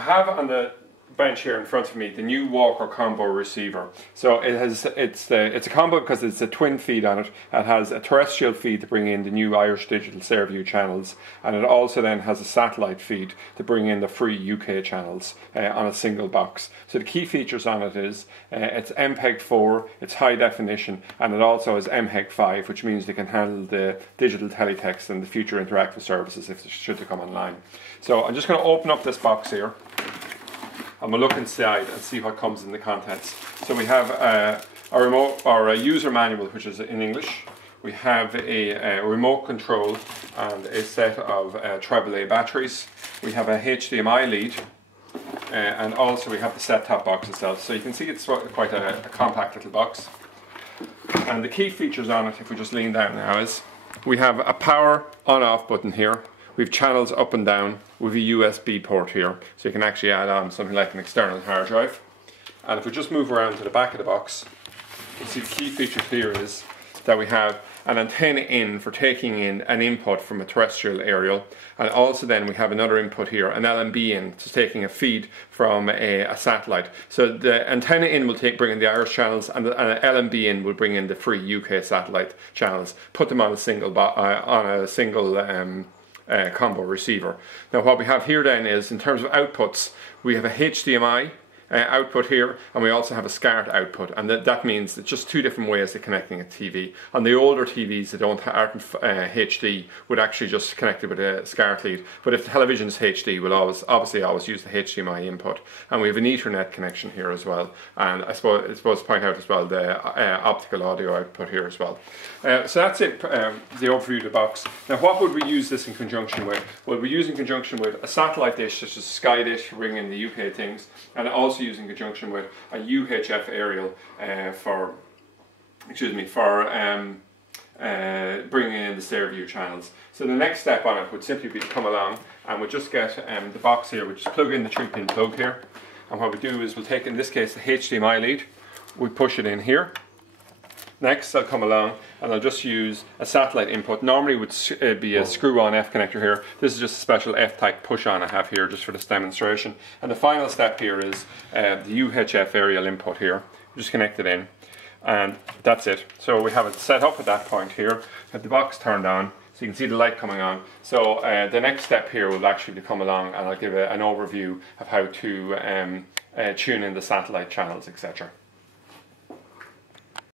have on the bench here in front of me the new Walker combo receiver. So it's a combo because it's a twin feed on it. It has a terrestrial feed to bring in the new Irish Digital Sairview channels, and it also then has a satellite feed to bring in the free UK channels on a single box. So the key features on it is it's MPEG-4, it's high definition, and it also has MPEG-5, which means they can handle the digital teletext and the future interactive services if they should come online. So I'm just going to open up this box here. And we'll look inside and see what comes in the contents. So we have a remote or a user manual, which is in English. We have a remote control and a set of AAA batteries. We have a HDMI lead, and also we have the set-top box itself. So you can see it's quite a compact little box. And the key features on it, if we just lean down now, is we have a power on-off button here. We've channels up and down with a USB port here, so you can actually add on something like an external hard drive. And if we just move around to the back of the box, you see the key feature here is that we have an antenna in for taking in an input from a terrestrial aerial, and also then we have another input here, an LNB in, to taking a feed from a satellite. So the antenna in will bring in the Irish channels, and an LNB in will bring in the free UK satellite channels. Put them on a single combo receiver. Now what we have here then is, in terms of outputs, we have a HDMI output here, and we also have a SCART output, and that means it's just two different ways of connecting a TV. On the older TVs that aren't HD would actually just connect it with a SCART lead, but if the television is HD, we'll obviously always use the HDMI input. And we have an Ethernet connection here as well, and I suppose to point out as well the optical audio output here as well. So that's it, the overview of the box. Now what would we use this in conjunction with? Well, we use in conjunction with a satellite dish such as Sky Dish to bring in the UK things, and also use in conjunction with a UHF aerial for bringing in the Sairview channels. So the next step on it would simply be to come along and we'll just get the box here, we'll just plug in the 3-pin plug here, and what we do is we'll take, in this case, the HDMI lead, we push it in here. Next I'll come along and I'll just use a satellite input. Normally it would be a screw-on F connector here. This is just a special F-type push-on I have here just for this demonstration. And the final step here is the UHF aerial input here. Just connect it in, and that's it. So we have it set up at that point here. Have the box turned on, so you can see the light coming on. So the next step here will actually come along, and I'll give an overview of how to tune in the satellite channels, etc.